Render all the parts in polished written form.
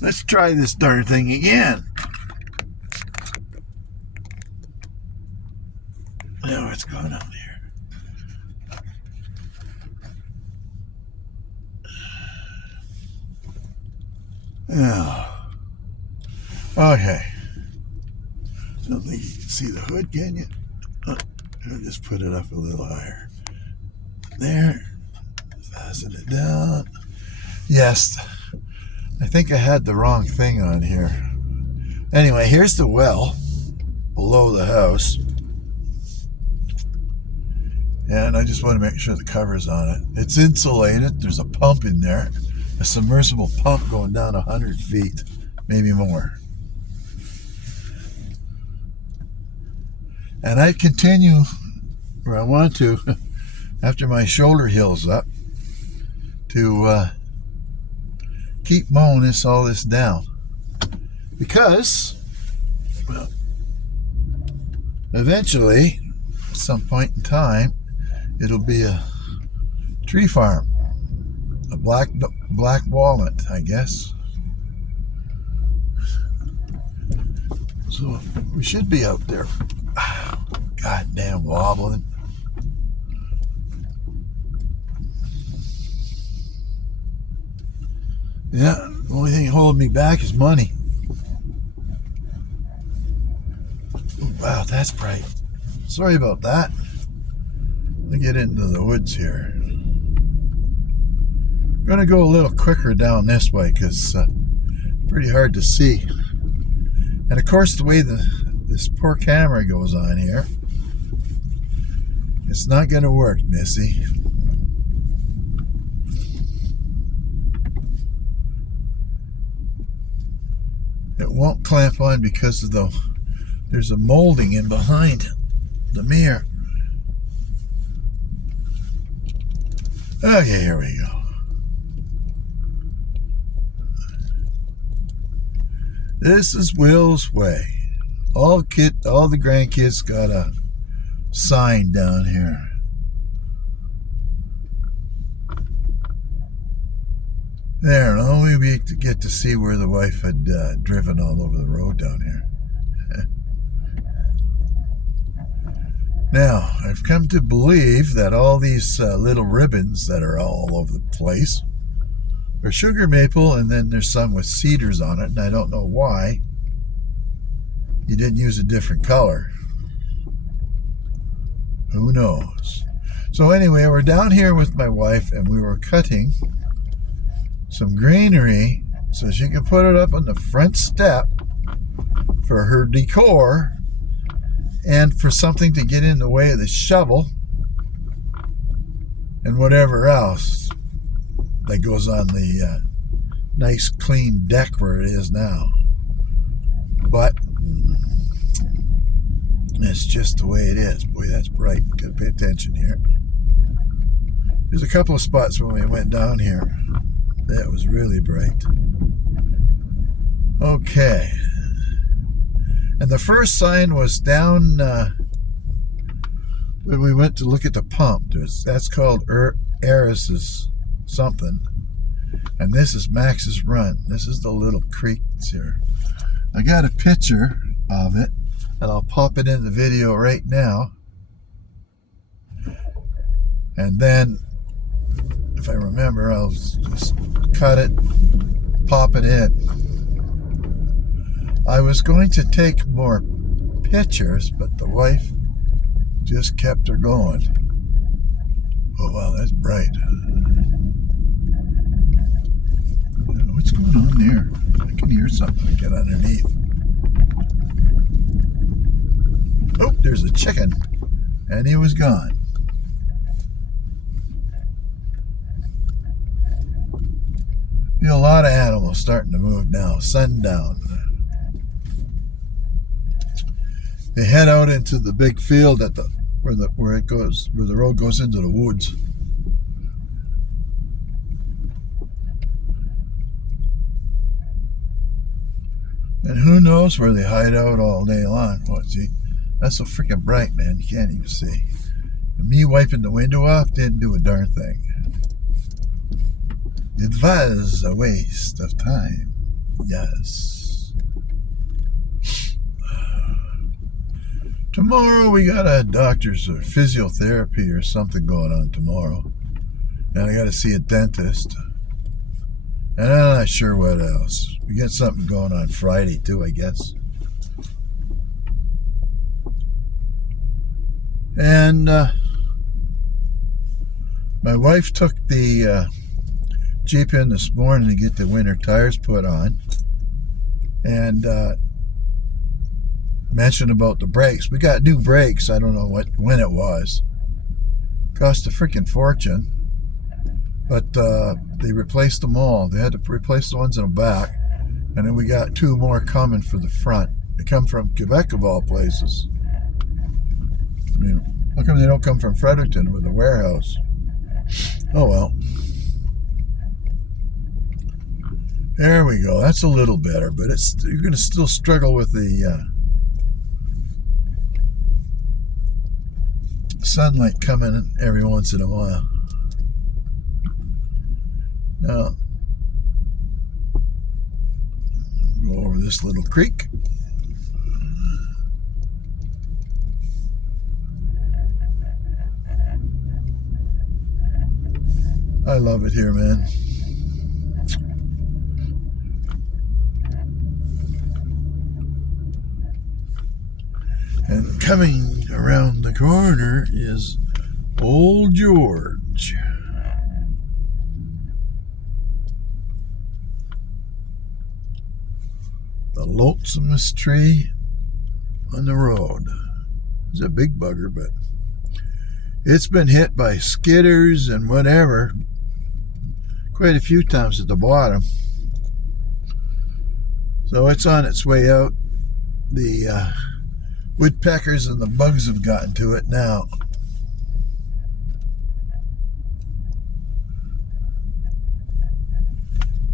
Let's try this darn thing again. Now what's going on here? Oh. Okay. I don't think you can see the hood, can you? Oh, I'll just put it up a little higher. There. Fasten it down. Yes. I think I had the wrong thing on here. Anyway, here's the well below the house. And I just want to make sure the cover's on it. It's insulated. There's a pump in there. A submersible pump going down 100 feet, maybe more. And I continue, or I want to, after my shoulder heals up, to keep mowing all this down. Because, well, eventually, at some point in time, it'll be a tree farm. A black walnut, I guess. So we should be out there. Goddamn wobbling. Yeah, the only thing holding me back is money. Ooh, wow, that's bright. Sorry about that. Let me get into the woods here. I'm going to go a little quicker down this way because it's pretty hard to see. And of course, the way this poor camera goes on here, it's not going to work, Missy. It won't clamp on because of there's a molding in behind the mirror. Okay, here we go. This is Will's way. All the grandkids got a sign down here. There, now we get to see where the wife had driven all over the road down here. Now, I've come to believe that all these little ribbons that are all over the place are sugar maple, and then there's some with cedars on it, and I don't know why you didn't use a different color. Who knows? So anyway, we're down here with my wife, and we were cutting some greenery so she can put it up on the front step for her decor and for something to get in the way of the shovel and whatever else that goes on the nice clean deck where it is now. But it's just the way it is. Boy, that's bright. Gotta pay attention here. There's a couple of spots when we went down here that was really bright. Okay. And the first sign was down when we went to look at the pump. That's called Eris's something. And this is Max's Run. This is the little creek here. I got a picture of it, and I'll pop it in the video right now. And then, if I remember, I'll just cut it, pop it in. I was going to take more pictures, but the wife just kept her going. Oh wow, that's bright. What's going on there? I can hear something get underneath. Oh, there's a chicken, and he was gone. You know, a lot of animals starting to move now. Sundown. They head out into the big field at where the road goes into the woods. And who knows where they hide out all day long. Well, see, that's so freaking bright, man. You can't even see. And me wiping the window off didn't do a darn thing. It was a waste of time. Yes. Tomorrow we got a doctor's or physiotherapy or something going on tomorrow. And I got to see a dentist. And I'm not sure what else. We got something going on Friday too, I guess. And my wife took the Jeep in this morning to get the winter tires put on. And mentioned about the brakes. We got new brakes. I don't know when it was. Cost a freaking fortune. But they replaced them all. They had to replace the ones in the back. And then we got two more coming for the front. They come from Quebec of all places. I mean, how come they don't come from Fredericton with a warehouse? Oh well. There we go. That's a little better, but you're going to still struggle with the sunlight coming in every once in a while. Now, go over this little creek. I love it here, man. And coming around the corner is Old George. The lonesomest tree on the road. It's a big bugger, but it's been hit by skidders and whatever quite a few times at the bottom. So it's on its way out. The woodpeckers and the bugs have gotten to it now.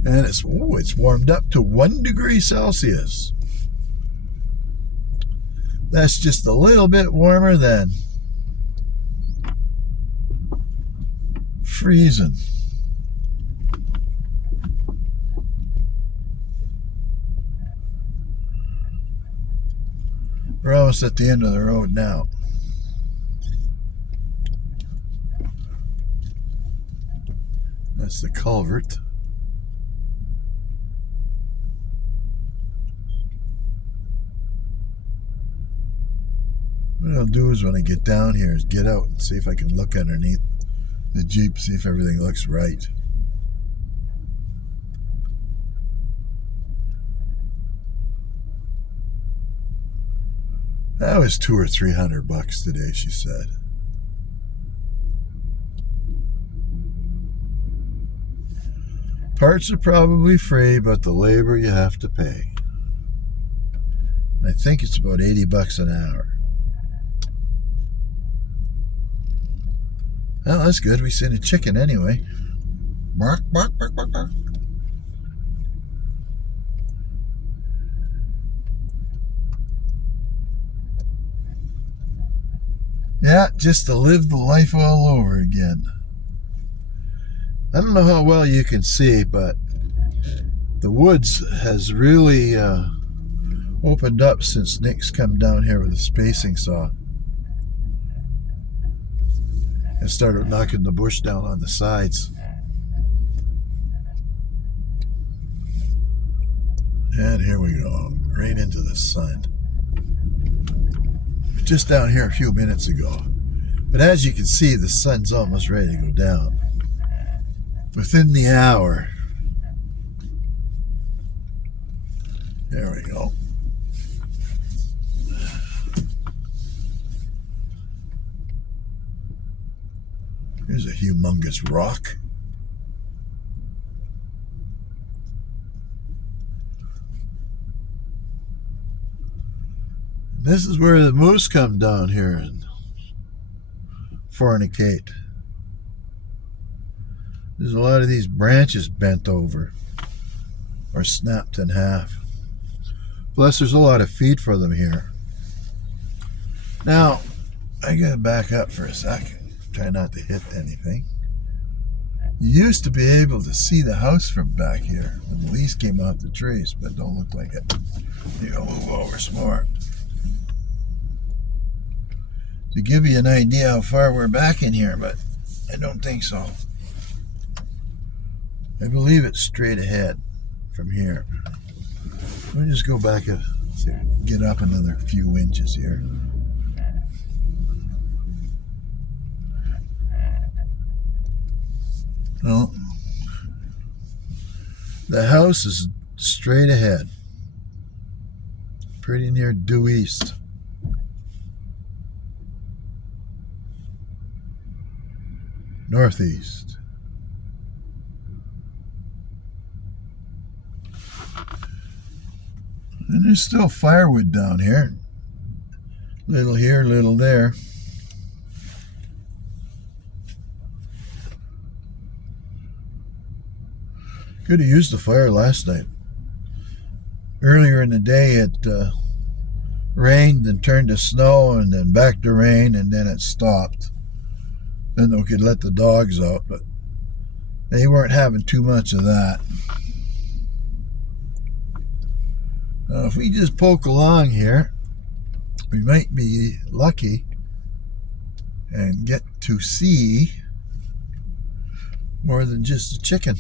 And it's warmed up to 1 degree Celsius. That's just a little bit warmer than freezing. We're almost at the end of the road now. That's the culvert. What I'll do is when I get down here is get out and see if I can look underneath the Jeep, see if everything looks right. That was $200 or $300 today, she said. Parts are probably free, but the labor you have to pay. I think it's about $80 an hour. Well, that's good. We seen a chicken anyway. Bark, bark, bark, bark, bark. Yeah, just to live the life all over again. I don't know how well you can see, but the woods has really opened up since Nick's come down here with a spacing saw and started knocking the bush down on the sides. And here we go, right into the sun. Just down here a few minutes ago. But as you can see, the sun's almost ready to go down. Within the hour. There we go. Here's a humongous rock. This is where the moose come down here and fornicate. There's a lot of these branches bent over or snapped in half. Plus there's a lot of feed for them here. Now, I gotta back up for a second. Try not to hit anything. You used to be able to see the house from back here when the leaves came off the trees, but don't look like it. You gotta move over some more. To give you an idea how far we're back in here, but I don't think so. I believe it's straight ahead from here. Let me just go back and get up another few inches here. No, the house is straight ahead, pretty near due east. Northeast. And there's still firewood down here. Little here, little there. Could have used the fire last night. Earlier in the day it rained and turned to snow and then back to rain and then it stopped. Then we could let the dogs out, but they weren't having too much of that. If we just poke along here, we might be lucky and get to see more than just a chicken.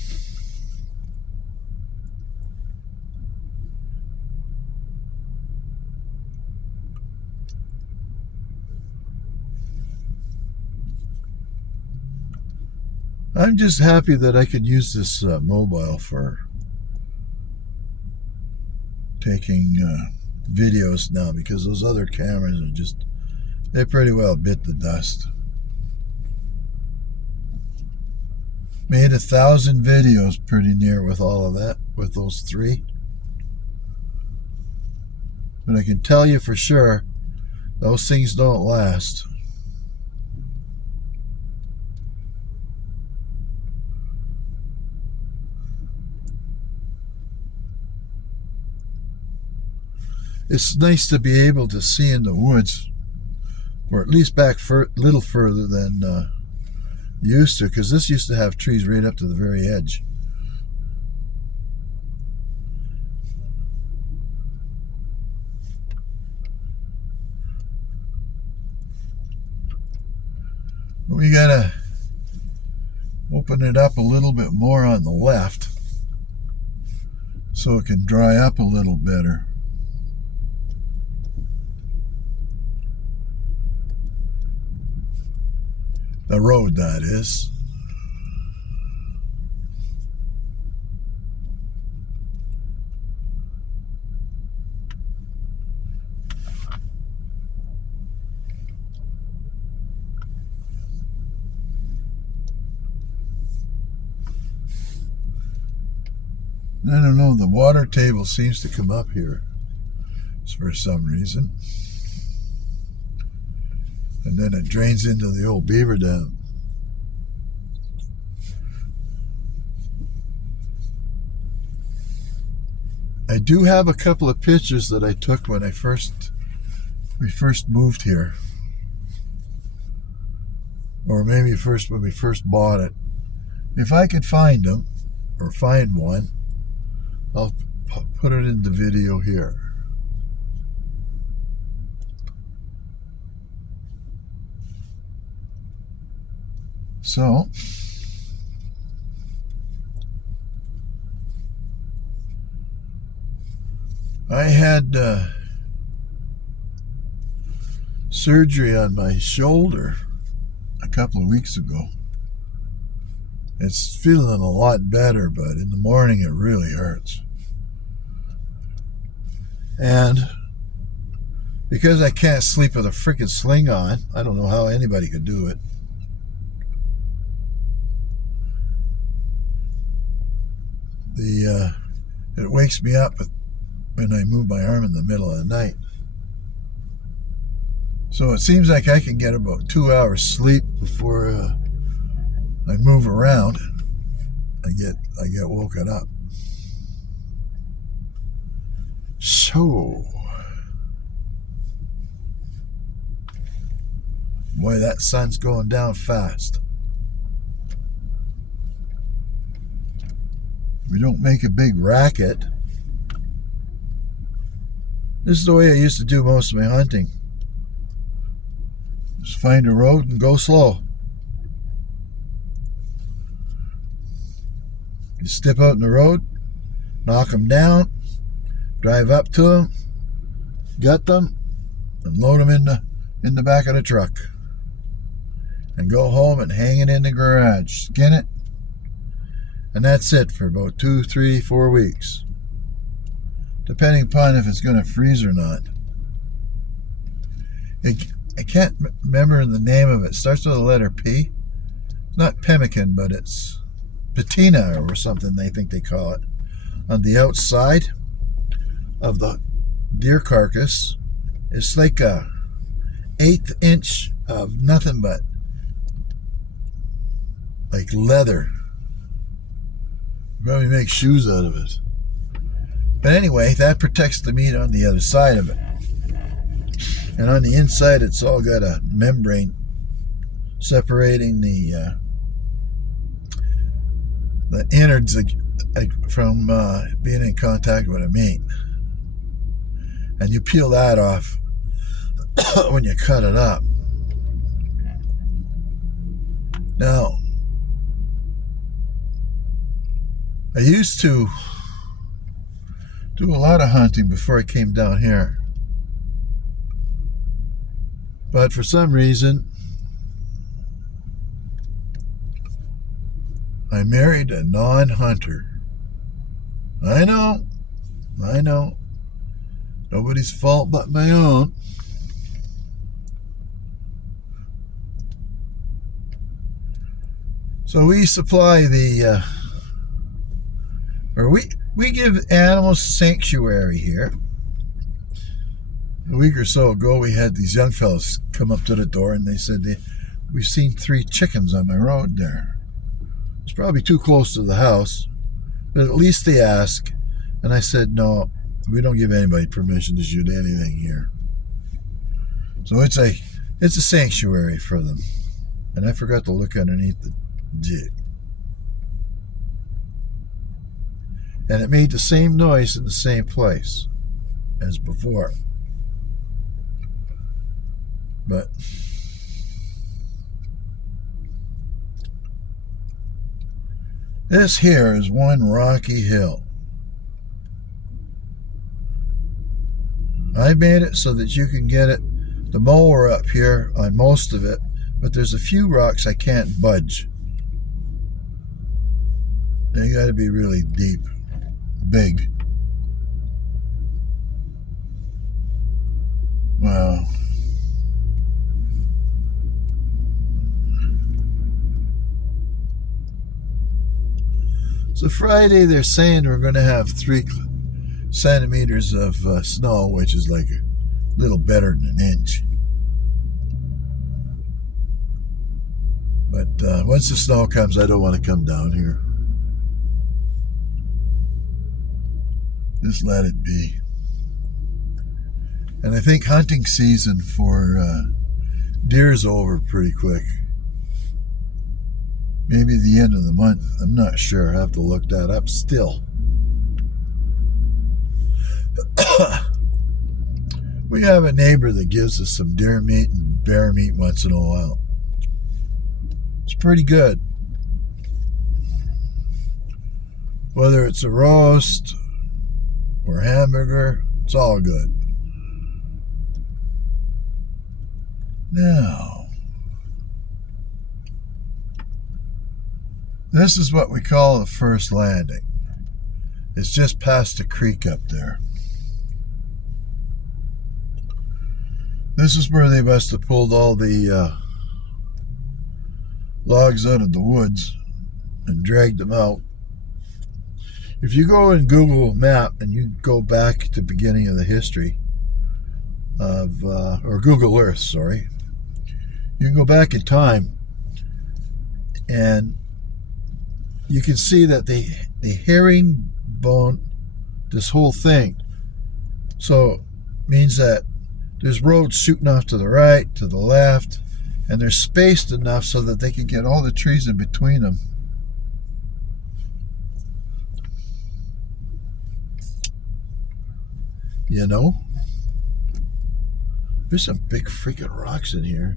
I'm just happy that I could use this mobile for taking videos now, because those other cameras are just, they pretty well bit the dust. Made 1,000 videos pretty near with all of that, with those three. But I can tell you for sure, those things don't last. It's nice to be able to see in the woods, or at least back a little further than used to, because this used to have trees right up to the very edge. We gotta open it up a little bit more on the left so it can dry up a little better. The road, that is. I don't know, the water table seems to come up here for some reason. And then it drains into the old beaver dam. I do have a couple of pictures that I took when we first moved here. Or maybe when we first bought it. If I could find them, or find one, I'll put it in the video here. So, I had surgery on my shoulder a couple of weeks ago. It's feeling a lot better, but in the morning it really hurts. And because I can't sleep with a freaking sling on, I don't know how anybody could do it. It wakes me up when I move my arm in the middle of the night. So it seems like I can get about 2 hours sleep before I move around. I get woken up. So, boy, that sun's going down fast. We don't make a big racket. This is the way I used to do most of my hunting. Just find a road and go slow. You step out in the road, knock them down, drive up to them, gut them, and load them in the back of the truck. And go home and hang it in the garage. Skin it. And that's it for about 2, 3, 4 weeks. Depending upon if it's going to freeze or not. I can't remember the name of it. It starts with the letter P. It's not pemmican, but it's patina or something they think they call it. On the outside of the deer carcass, it's like a 1/8 inch of nothing but like leather. Probably make shoes out of it. But anyway, that protects the meat on the other side of it. And on the inside, it's all got a membrane separating the innards from being in contact with the meat. And you peel that off when you cut it up. Now, I used to do a lot of hunting before I came down here. But for some reason, I married a non-hunter. I know. Nobody's fault but my own. So we supply the, we give animals sanctuary here. A week or so ago, we had these young fellas come up to the door and they said, we've seen 3 chickens on my road there. It's probably too close to the house, but at least they ask. And I said, no, we don't give anybody permission to shoot anything here. So it's a sanctuary for them. And I forgot to look underneath the jig. And it made the same noise in the same place as before. But this here is one rocky hill. I made it so that you can get the mower up here on most of it, but there's a few rocks I can't budge. They got to be really deep, big. Wow. So Friday they're saying we're going to have 3 centimeters of snow, which is like a little better than an inch. But once the snow comes, I don't want to come down here. Just let it be. And I think hunting season for deer's over pretty quick. Maybe the end of the month. I'm not sure. I have to look that up still. We have a neighbor that gives us some deer meat and bear meat once in a while. It's pretty good. Whether it's a roast or hamburger, it's all good. Now, this is what we call the first landing. It's just past the creek up there. This is where they must have pulled all the logs out of the woods and dragged them out. If you go in Google Map and you go back to the beginning of the history of, or Google Earth, sorry, you can go back in time and you can see that the herringbone, this whole thing, so means that there's roads shooting off to the right, to the left, and they're spaced enough so that they can get all the trees in between them. You know? There's some big freaking rocks in here.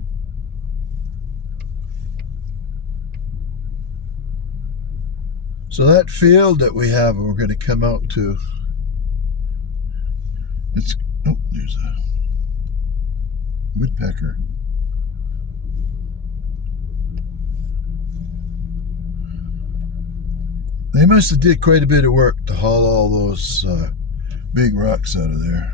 So that field that we have, we're going to come out to. It's, oh, there's a woodpecker. They must have did quite a bit of work to haul all those big rocks out of there.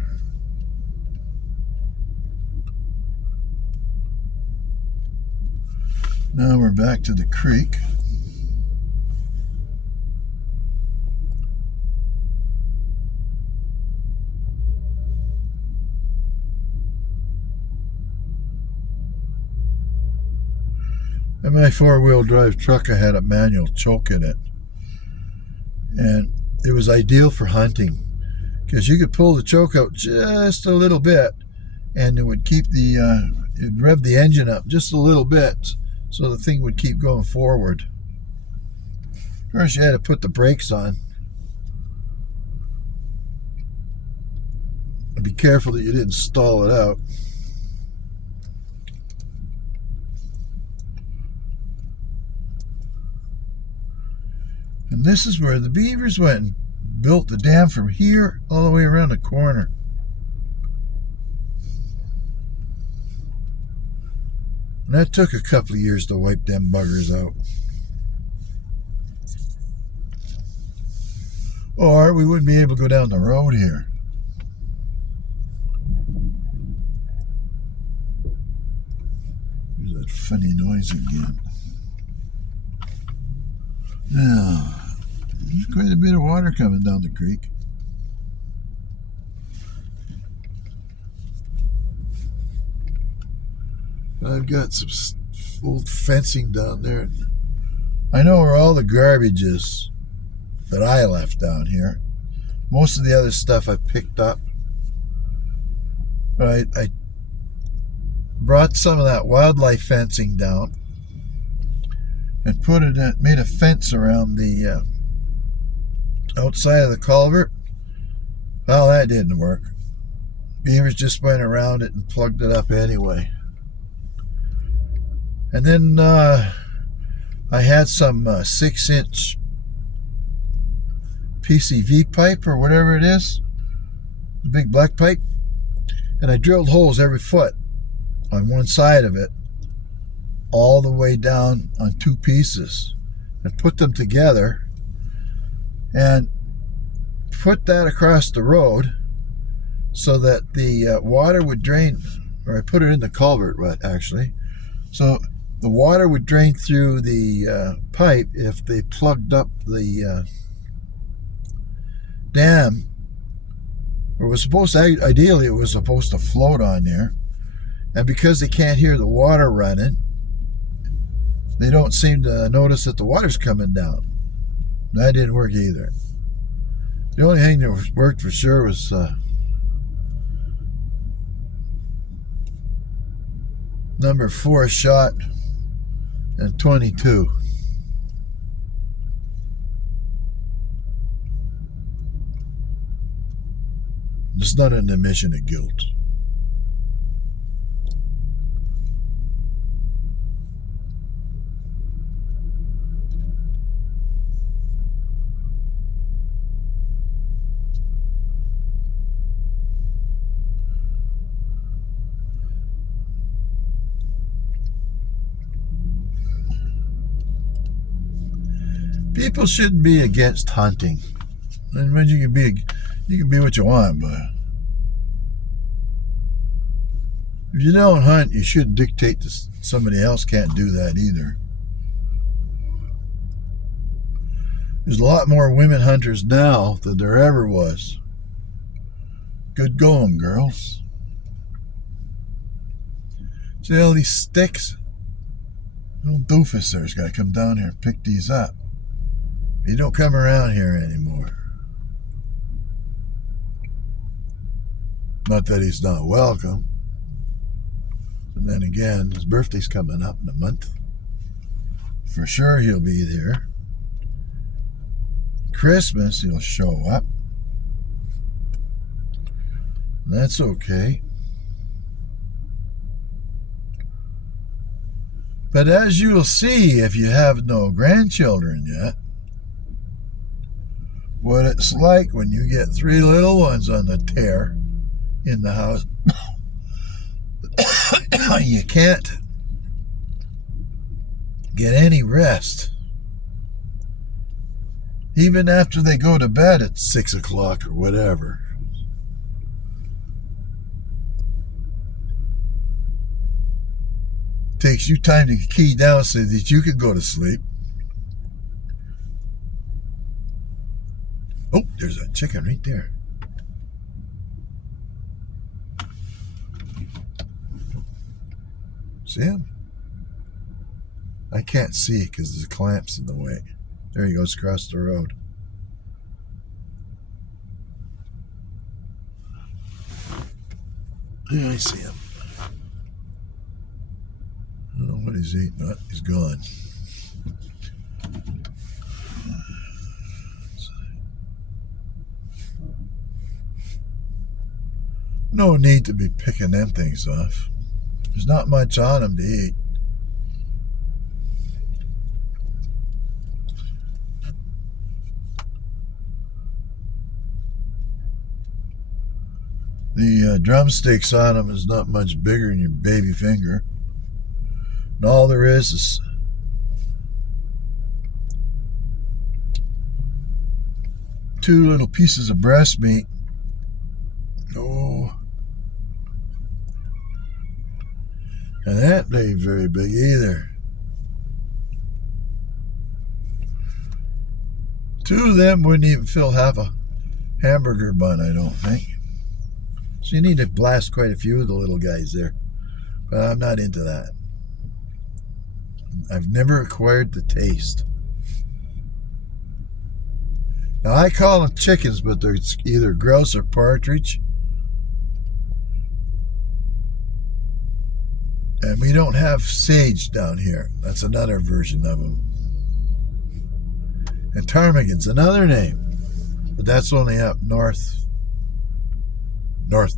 Now we're back to the creek. And my four-wheel drive truck, I had a manual choke in it. And it was ideal for hunting because you could pull the choke out just a little bit and it would keep the, it'd rev the engine up just a little bit so the thing would keep going forward. Of course, you had to put the brakes on. And be careful that you didn't stall it out. And this is where the beavers went and built the dam from here all the way around the corner. And that took a couple of years to wipe them buggers out. Or we wouldn't be able to go down the road here. There's that funny noise again. Now, there's quite a bit of water coming down the creek. I've got some old fencing down there. I know where all the garbage is that I left down here. Most of the other stuff I picked up. But I brought some of that wildlife fencing down and made a fence around the outside of the culvert. Well, that didn't work. Beavers just went around it and plugged it up anyway. And then I had some 6-inch PCV pipe or whatever it is, the big black pipe, and I drilled holes every foot on one side of it all the way down on 2 pieces and put them together and put that across the road so that the water would drain, or I put it in the culvert, actually, so the water would drain through the pipe if they plugged up the dam. It was supposed to, ideally it was supposed to float on there, and because they can't hear the water running, they don't seem to notice that the water's coming down. That didn't work either. The only thing that worked for sure was number 4 shot and 22. It's not an admission of guilt. People shouldn't be against hunting. I mean, you can be what you want, but if you don't hunt, you shouldn't dictate to somebody else can't do that either. There's a lot more women hunters now than there ever was. Good going, girls. See all these sticks? Little doofus there's got to come down here and pick these up. He don't come around here anymore. Not that he's not welcome. And then again, his birthday's coming up in a month. For sure he'll be there. Christmas he'll show up. That's okay. But as you'll see if you have no grandchildren yet, what it's like when you get 3 little ones on the tear in the house. You can't get any rest. Even after they go to bed at 6 o'clock or whatever. Takes you time to key down so that you can go to sleep. Oh, there's a chicken right there. See him? I can't see because there's clamps in the way. There he goes across the road. Yeah, I see him. I don't know what he's eating. Oh, he's gone. No need to be picking them things off. There's not much on them to eat. The drumsticks on them is not much bigger than your baby finger. And all there is 2 little pieces of breast meat. Oh. And that ain't very big either. 2 of them wouldn't even fill half a hamburger bun, I don't think. So you need to blast quite a few of the little guys there. But I'm not into that. I've never acquired the taste. Now I call them chickens, but they're either grouse or partridge. And we don't have sage down here. That's another version of them. And ptarmigan's another name. But that's only up north. North.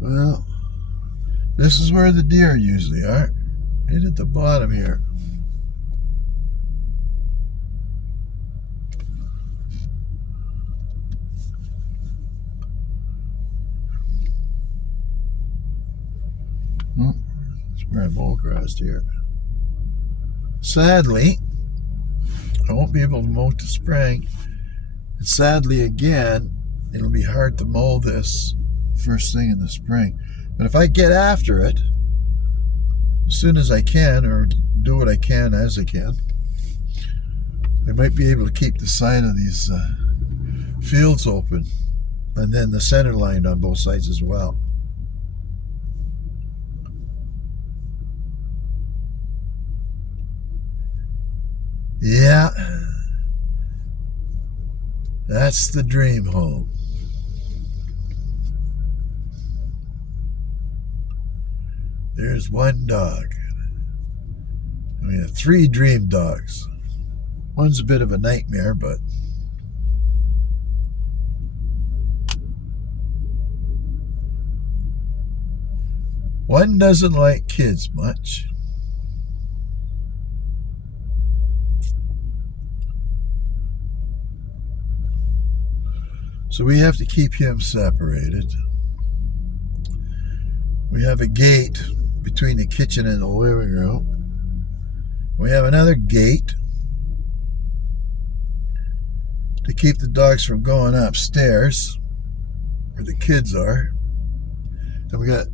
Well, this is where the deer usually are. Right at the bottom here. That's where I mow across here. Sadly, I won't be able to mow to spring. And sadly again, it'll be hard to mow this first thing in the spring. But if I get after it as soon as I can, or do what I can as I can, I might be able to keep the side of these fields open, and then the center line on both sides as well. Yeah, that's the dream home. There's one dog. We have 3 dream dogs. One's a bit of a nightmare, but one doesn't like kids much. So we have to keep him separated. We have a gate between the kitchen and the living room. We have another gate to keep the dogs from going upstairs where the kids are. And we got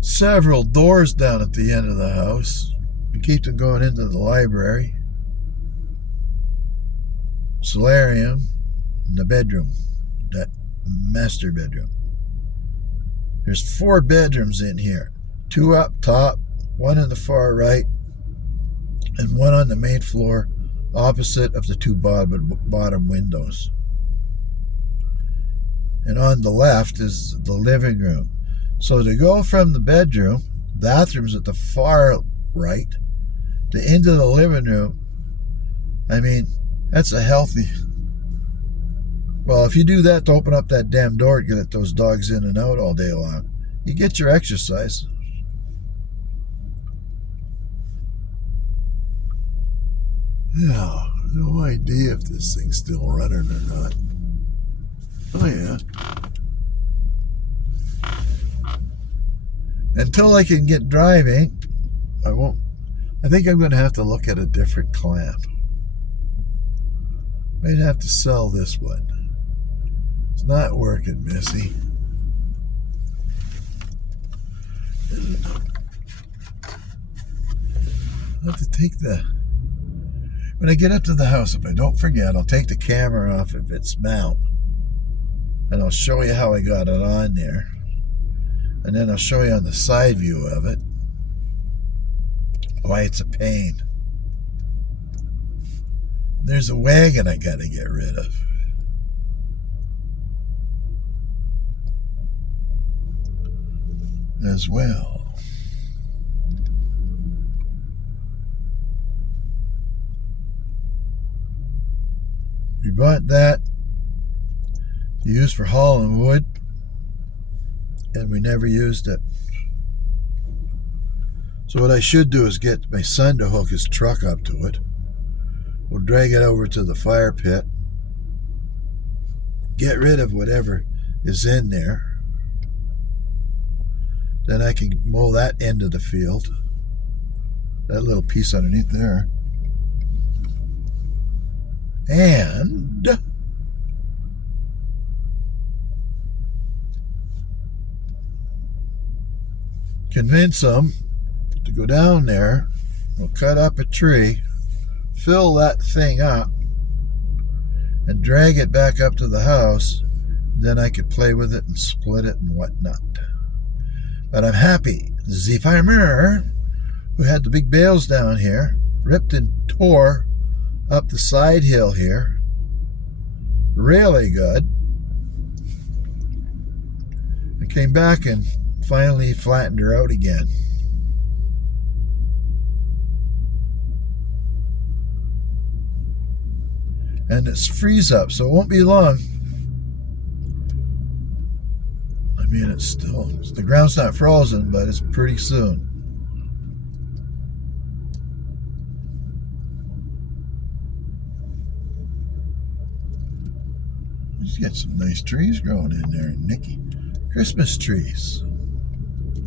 several doors down at the end of the house to keep them going into the library, solarium, and the bedroom, that master bedroom. There's 4 bedrooms in here. 2 up top, 1 in the far right, and 1 on the main floor opposite of the 2 bottom windows. And on the left is the living room. So to go from the bedroom, bathroom's at the far right, to into the living room, I mean, That's a healthy. Well, if you do that to open up that damn door to get those dogs in and out all day long, you get your exercise. Yeah, no idea if this thing's still running or not. Oh yeah. Until I can get driving, I won't. I think I'm going to have to look at a different clamp. Might have to sell this one. It's not working, Missy. I'll have to take the... When I get up to the house, if I don't forget, I'll take the camera off of its mount. And I'll show you how I got it on there. And then I'll show you on the side view of it why it's a pain. There's a wagon I got to get rid of. As well. We bought that to use for hauling wood, and we never used it. So what I should do is get my son to hook his truck up to it. We'll drag it over to the fire pit, get rid of whatever is in there. Then I can mow that end of the field, that little piece underneath there. And convince them to go down there. We'll cut up a tree, fill that thing up, and drag it back up to the house. Then I could play with it and split it and whatnot. But I'm happy. The farmer who had the big bales down here ripped and tore up the side hill here. Really good. I came back and finally flattened her out again. And it's freeze up, so it won't be long. I mean, it's still, the ground's not frozen, but it's pretty soon. Just got some nice trees growing in there, Nicky. Christmas trees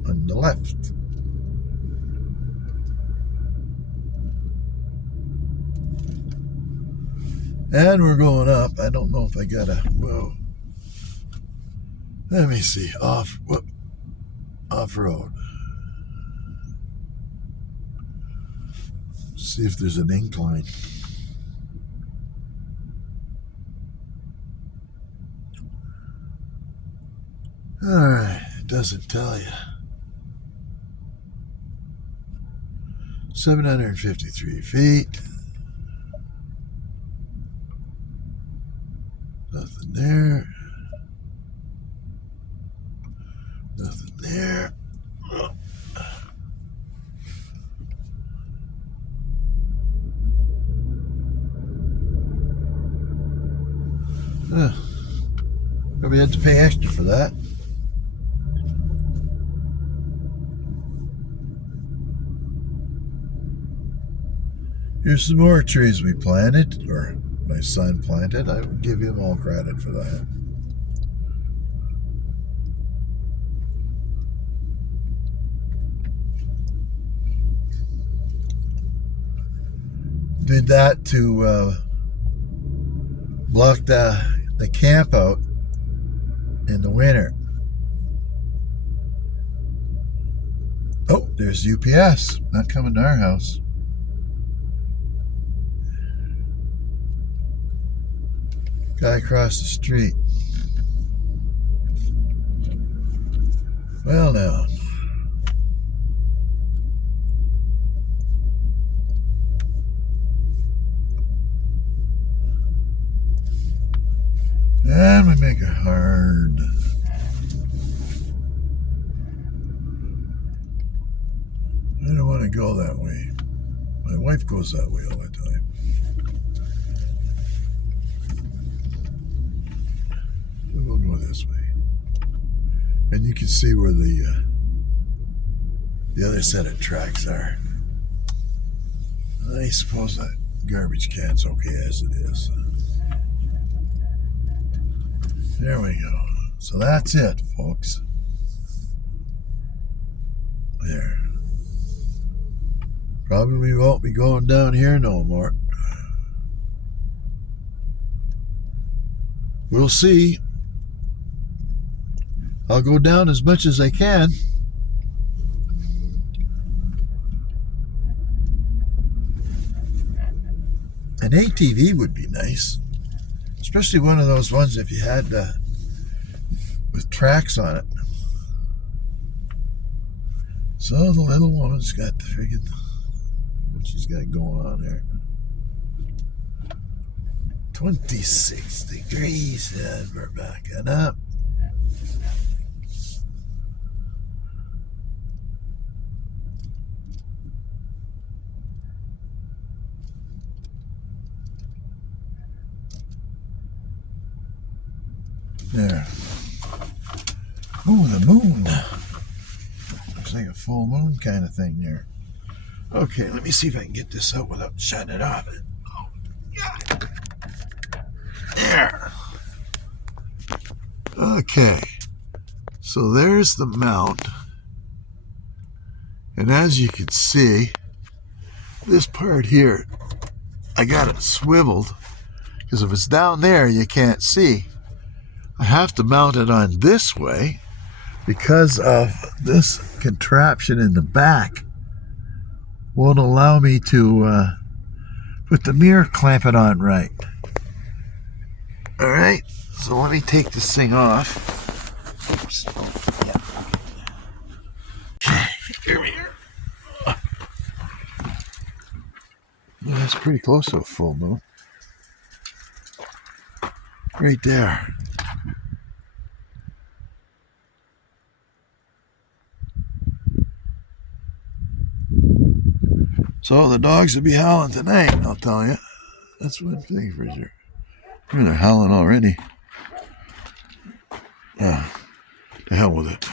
on the left. And we're going up. I don't know if I got a, whoa. Let me see, off-road. See if there's an incline. All right, it doesn't tell you. 753 feet. Nothing there. Nothing there. Probably had to pay extra for that. Here's some more trees we planted, or my son planted. I would give him all credit for that. Did that to block the camp out in the winter. Oh, there's UPS. Not coming to our house. Guy across the street. Well, now. And we make it hard. I don't want to go that way. My wife goes that way all the time. And you can see where the other set of tracks are. I suppose that garbage can's okay as it is. There we go. So that's it, folks. There. Probably won't be going down here no more. We'll see. I'll go down as much as I can. An ATV would be nice, especially one of those ones if you had with tracks on it. So the little woman's got the friggin' what she's got going on there. 26 degrees, and we're backing up. There. Oh, the moon. Looks like a full moon kind of thing there. Okay, let me see if I can get this out without shutting it off. Oh, yeah. There. Okay. So there's the mount. And as you can see, this part here, I got it swiveled. Because if it's down there, you can't see. I have to mount it on this way because of this contraption in the back won't allow me to put the mirror clamping on right. All right, so let me take this thing off. Oops. Yeah. Here we are. Yeah, that's pretty close to a full moon. Right there. So the dogs will be howling tonight, I'll tell you. That's one thing for sure. They're howling already. The hell with it.